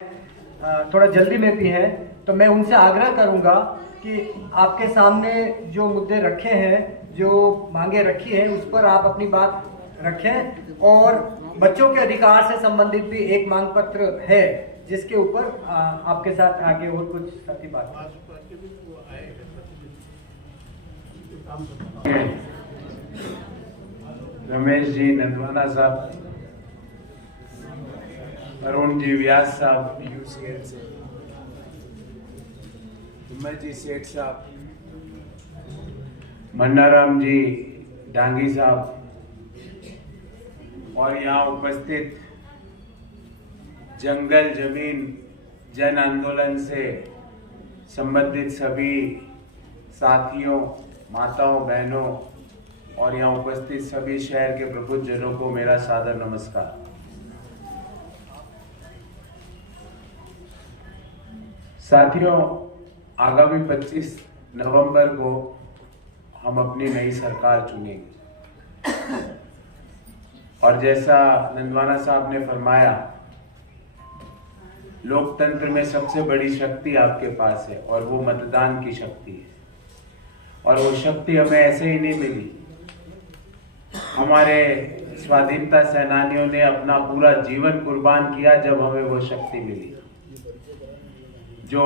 थोड़ा जल्दी में भी हैं, तो मैं उनसे आग्रह करूंगा कि आपके सामने जो मुद्दे रखे हैं, जो मांगे रखी हैं, उस पर आप अपनी बात रखें। और बच्चों के अधिकार से संबंधित भी एक मांग पत्र है, जिसके ऊपर आपके साथ आगे और कुछ साथी बात। रमेश जी नंदवाना साहब, अरुण जी व्यास साहब यूसीएल से, हिम्मत जी सेठ साहब, मन्नाराम जी डांगी साहब और यहाँ उपस्थित जंगल जमीन जन आंदोलन से संबंधित सभी साथियों, माताओं, बहनों और यहाँ उपस्थित सभी शहर के प्रबुद्धजनों को मेरा सादर नमस्कार। साथियों, आगामी 25 नवंबर को हम अपनी नई सरकार चुनेंगे और जैसा नंदवाना साहब ने फरमाया, लोकतंत्र में सबसे बड़ी शक्ति आपके पास है और वो मतदान की शक्ति है। और वो शक्ति हमें ऐसे ही नहीं मिली। हमारे स्वाधीनता सेनानियों ने अपना पूरा जीवन कुर्बान किया जब हमें वो शक्ति मिली। जो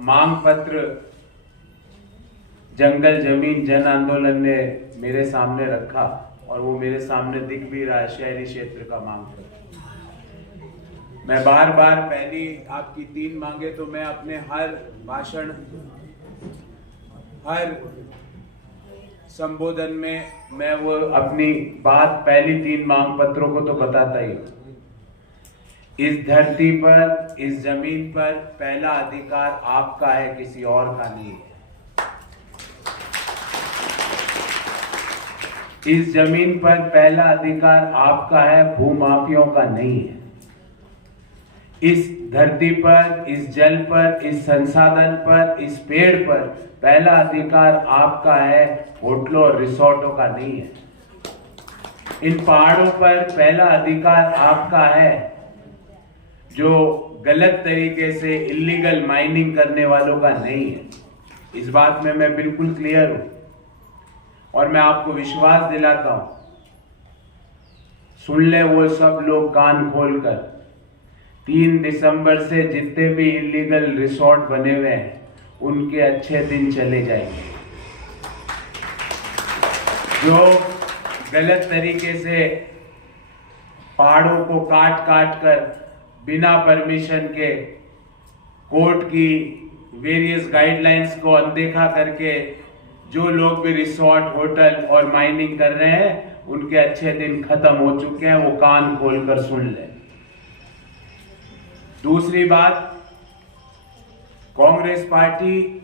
मांग पत्र जंगल जमीन जन आंदोलन ने मेरे सामने रखा और वो मेरे सामने दिख भी रहा है, शहरी क्षेत्र का मांग पत्र। मैं बार बार पहली आपकी 3 मांगे तो मैं अपने हर भाषण, हर संबोधन में मैं वो अपनी बात पहली 3 मांग पत्रों को तो बताता ही हूं। इस धरती पर, इस जमीन पर पहला अधिकार आपका है, किसी और का नहीं है। इस जमीन पर पहला अधिकार आपका है, भूमाफियों का नहीं है। इस धरती पर, इस जल पर, इस संसाधन पर, इस पेड़ पर पहला अधिकार आपका है, होटलों और रिसोर्टों का नहीं है। इन पहाड़ों पर पहला अधिकार आपका है, जो गलत तरीके से इलीगल माइनिंग करने वालों का नहीं है। इस बात में मैं बिल्कुल क्लियर हूं और मैं आपको विश्वास दिलाता हूं, सुन ले वो सब लोग कान खोलकर, 3 दिसंबर से जितने भी इलीगल रिसोर्ट बने हुए हैं उनके अच्छे दिन चले जाएंगे। जो गलत तरीके से पहाड़ों को काट काट कर बिना परमिशन के कोर्ट की वेरियस गाइडलाइंस को अनदेखा करके जो लोग भी रिसोर्ट, होटल और माइनिंग कर रहे हैं उनके अच्छे दिन खत्म हो चुके हैं। वो कान खोलकर सुन ले। दूसरी बात, कांग्रेस पार्टी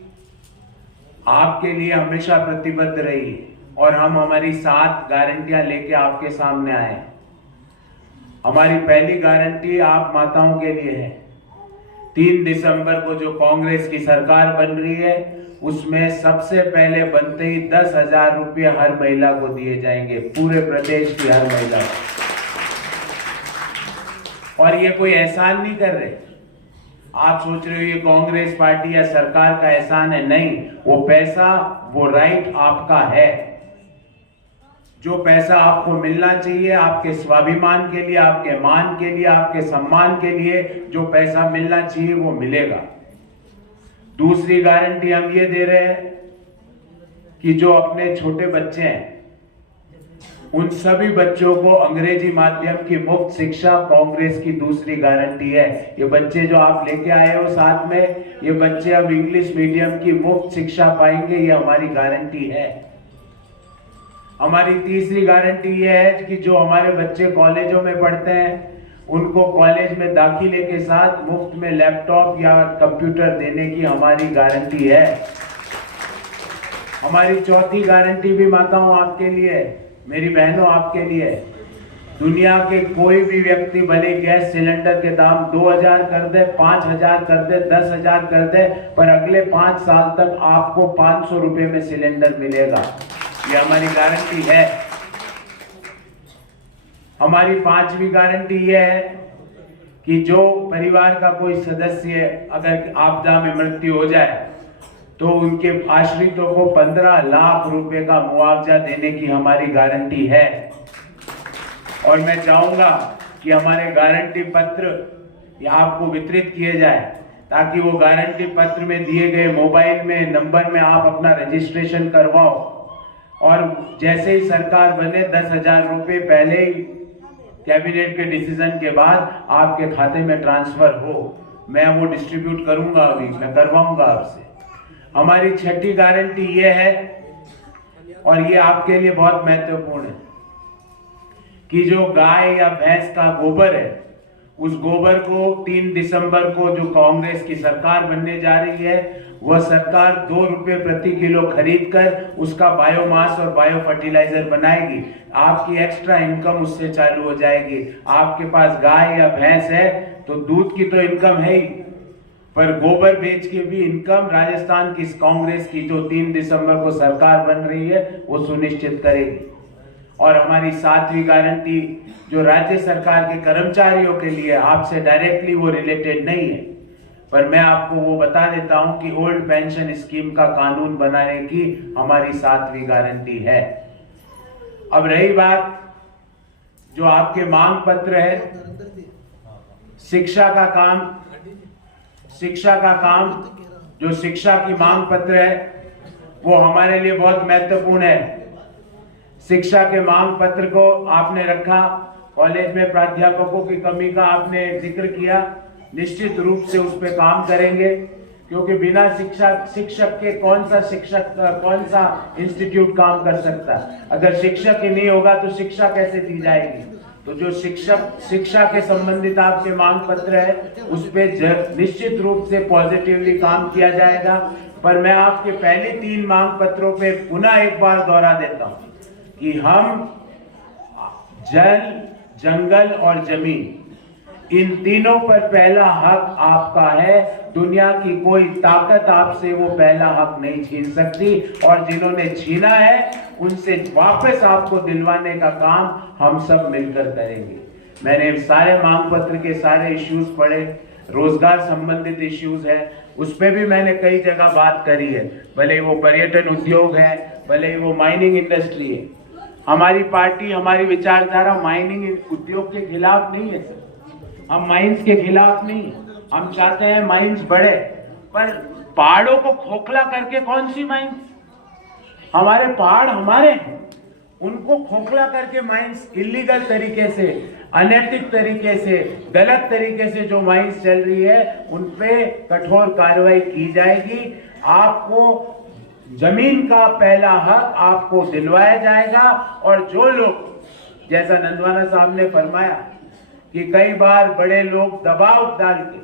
आपके लिए हमेशा प्रतिबद्ध रही है और हम हमारी 7 गारंटियां लेके आपके सामने आए हैं। हमारी पहली गारंटी आप माताओं के लिए है। 3 दिसंबर को जो कांग्रेस की सरकार बन रही है उसमें सबसे पहले बनते ही 10,000 रुपये हर महिला को दिए जाएंगे, पूरे प्रदेश की हर महिला को। और ये कोई एहसान नहीं कर रहे। आप सोच रहे हो ये कांग्रेस पार्टी या सरकार का एहसान है, नहीं। वो पैसा, वो राइट आपका है। जो पैसा आपको मिलना चाहिए आपके स्वाभिमान के लिए, आपके मान के लिए, आपके सम्मान के लिए, जो पैसा मिलना चाहिए वो मिलेगा। दूसरी गारंटी हम ये दे रहे हैं कि जो अपने छोटे बच्चे हैं उन सभी बच्चों को अंग्रेजी माध्यम की मुफ्त शिक्षा कांग्रेस की दूसरी गारंटी है। ये बच्चे जो आप लेके आए हो साथ में, ये बच्चे अब इंग्लिश मीडियम की मुफ्त शिक्षा पाएंगे, ये हमारी गारंटी है। हमारी तीसरी गारंटी ये है कि जो हमारे बच्चे कॉलेजों में पढ़ते हैं उनको कॉलेज में दाखिले के साथ मुफ्त में लैपटॉप या कंप्यूटर देने की हमारी गारंटी है। हमारी चौथी गारंटी भी माताओं आपके लिए, मेरी बहनों आपके लिए। दुनिया के कोई भी व्यक्ति भले गैस सिलेंडर के दाम 2,000 कर दे, 5,000 कर दे, 10,000 कर दे, पर अगले 5 साल तक आपको 500 रुपए में सिलेंडर मिलेगा। ये हमारी गारंटी है। हमारी 5वीं गारंटी यह है कि जो परिवार का कोई सदस्य अगर आपदा में मृत्यु हो जाए तो उनके आश्रितों को 15 लाख रुपए का मुआवजा देने की हमारी गारंटी है। और मैं चाहूंगा कि हमारे गारंटी पत्र आपको वितरित किए जाए ताकि वो गारंटी पत्र में दिए गए मोबाइल में नंबर में आप अपना रजिस्ट्रेशन करवाओ और जैसे ही सरकार बने 10,000 रुपए पहले ही कैबिनेट के डिसीजन के बाद आपके खाते में ट्रांसफर हो। मैं वो डिस्ट्रीब्यूट करूंगा, अभी मैं करवाऊंगा आपसे। हमारी छठी गारंटी ये है और ये आपके लिए बहुत महत्वपूर्ण है कि जो गाय या भैंस का गोबर है उस गोबर को 3 दिसंबर को जो कांग्रेस की सरकार बनने जा रही है वह सरकार 2 रुपए प्रति किलो खरीद कर उसका बायोमास और बायो फर्टिलाइजर बनाएगी। आपकी एक्स्ट्रा इनकम उससे चालू हो जाएगी। आपके पास गाय या भैंस है तो दूध की तो इनकम है ही, पर गोबर बेच के भी इनकम राजस्थान की कांग्रेस की जो 3 दिसंबर को सरकार बन रही है वो सुनिश्चित करेगी। और हमारी 7वीं गारंटी जो राज्य सरकार के कर्मचारियों के लिए आपसे डायरेक्टली वो रिलेटेड नहीं है, पर मैं आपको वो बता देता हूं कि ओल्ड पेंशन स्कीम का कानून बनाने की हमारी 7वीं गारंटी है। अब रही बात जो आपके मांग पत्र है, शिक्षा का काम जो शिक्षा की मांग पत्र है वो हमारे लिए बहुत महत्वपूर्ण है। शिक्षा के मांग पत्र को आपने रखा, कॉलेज में प्राध्यापकों की कमी का आपने जिक्र किया, निश्चित रूप से उस पर काम करेंगे क्योंकि बिना शिक्षक के कौन सा इंस्टीट्यूट काम कर सकता। अगर शिक्षक ही नहीं होगा तो शिक्षा कैसे दी जाएगी। तो जो शिक्षा के संबंधित आपके मांग पत्र है उस पे निश्चित रूप से पॉजिटिवली काम किया जाएगा। पर मैं आपके पहले 3 मांग पत्रों पे पुनः एक बार दोहरा देता हूं कि हम जल, जंगल और जमीन इन तीनों पर पहला हक आपका है। दुनिया की कोई ताकत आपसे वो पहला हक नहीं छीन सकती और जिन्होंने छीना है उनसे वापस आपको दिलवाने का काम हम सब मिलकर करेंगे। मैंने सारे मांग पत्र के सारे इश्यूज पढ़े, रोजगार संबंधित इश्यूज है उस पे भी मैंने कई जगह बात करी है, भले वो पर्यटन उद्योग है, भले वो माइनिंग इंडस्ट्री है। हमारी पार्टी, हमारी विचारधारा माइनिंग उद्योग के खिलाफ नहीं है सर, हम माइंस के खिलाफ नहीं। हम चाहते हैं माइंस बढ़े, पर पहाड़ों को खोखला करके कौन सी माइंस? हमारे पहाड़ हमारे हैं, उनको खोखला करके माइंस इलीगल तरीके से, अनैतिक तरीके से, गलत तरीके से जो माइंस चल रही है उन पे कठोर कार्रवाई की जाएगी। आपको जमीन का पहला हक आपको दिलवाया जाएगा। और जो लोग, जैसा नंदवाना साहब ने फरमाया कि कई बार बड़े लोग दबाव डाल के,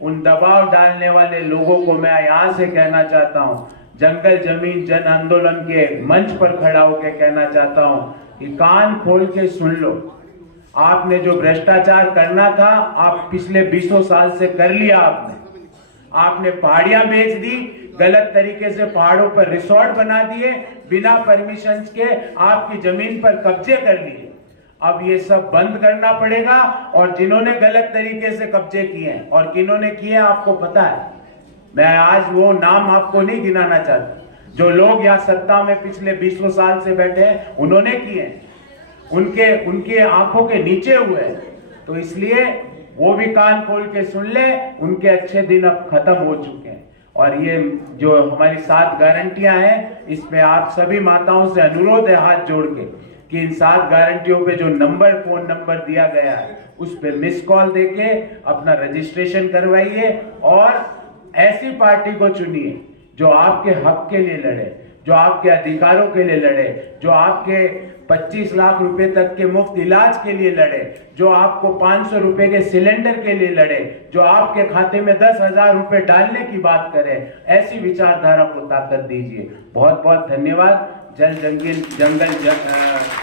उन दबाव डालने वाले लोगों को मैं यहां से कहना चाहता हूं, जंगल जमीन जन आंदोलन के मंच पर खड़ा होकर कहना चाहता हूं कि कान खोल के सुन लो। आपने जो भ्रष्टाचार करना था आप पिछले 20 साल से कर लिया। आपने पहाड़ियां बेच दी, गलत तरीके से पहाड़ों पर रिसोर्ट बना दिए, बिना परमिशन के आपकी जमीन पर कब्जे कर लिए। अब ये सब बंद करना पड़ेगा और जिन्होंने गलत तरीके से कब्जे किए हैं और किन्होंने किए आपको पता है। मैं आज वो नाम आपको नहीं गिनाना चाहता, जो लोग यहाँ सत्ता में पिछले 20 साल से बैठे हैं उन्होंने किए, उनके आंखों के नीचे हुए। तो इसलिए वो भी कान खोल के सुन ले, उनके अच्छे दिन अब खत्म हो चुके हैं। और ये जो हमारी 7 गारंटियां हैं, इस पे आप सभी माताओं से अनुरोध है हाथ जोड़ के कि इन 7 गारंटियों पे जो फोन नंबर दिया गया है उस पे मिस कॉल देके अपना रजिस्ट्रेशन करवाइए और ऐसी पार्टी को चुनिए जो आपके हक के लिए लड़े, जो आपके अधिकारों के लिए लड़े, जो आपके 25 लाख रुपए तक के मुफ्त इलाज के लिए लड़े, जो आपको 500 रुपए के सिलेंडर के लिए लड़े, जो आपके खाते में 10,000 रुपए डालने की बात करे। ऐसी विचारधारा को ताकत दीजिए। बहुत बहुत धन्यवाद। जंगल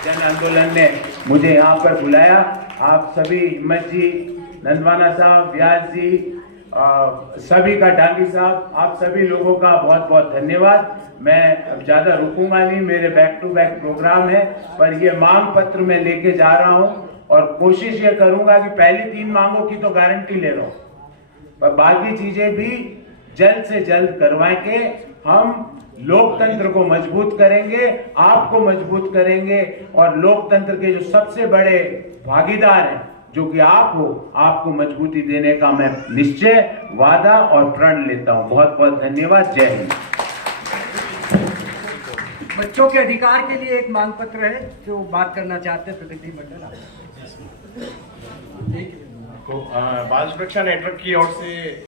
जन आंदोलन ने मुझे यहाँ पर बुलाया। आप सभी, हिम्मत जी, नंदवाना साहब, व्यास जी, सभी का, डांगी साहब, आप सभी लोगों का बहुत बहुत धन्यवाद। मैं अब ज्यादा रुकूंगा नहीं, मेरे बैक टू बैक प्रोग्राम है, पर ये मांग पत्र मैं लेके जा रहा हूँ और कोशिश ये करूंगा कि पहली 3 मांगों की तो गारंटी ले रहा हूं, पर बाकी चीजें भी जल्द से जल्द करवा के हम लोकतंत्र को मजबूत करेंगे, आपको मजबूत करेंगे और लोकतंत्र के जो सबसे बड़े भागीदार हैं जो कि आप हो, आपको मजबूती देने का मैं निश्चय, वादा और प्रण लेता हूं। बहुत बहुत धन्यवाद। जय हिंद। बच्चों के अधिकार के लिए एक मांग पत्र है जो बात करना चाहते हैं प्रतिनिधिमंडल। तो बाल सुरक्षा नेटवर्क की ओर से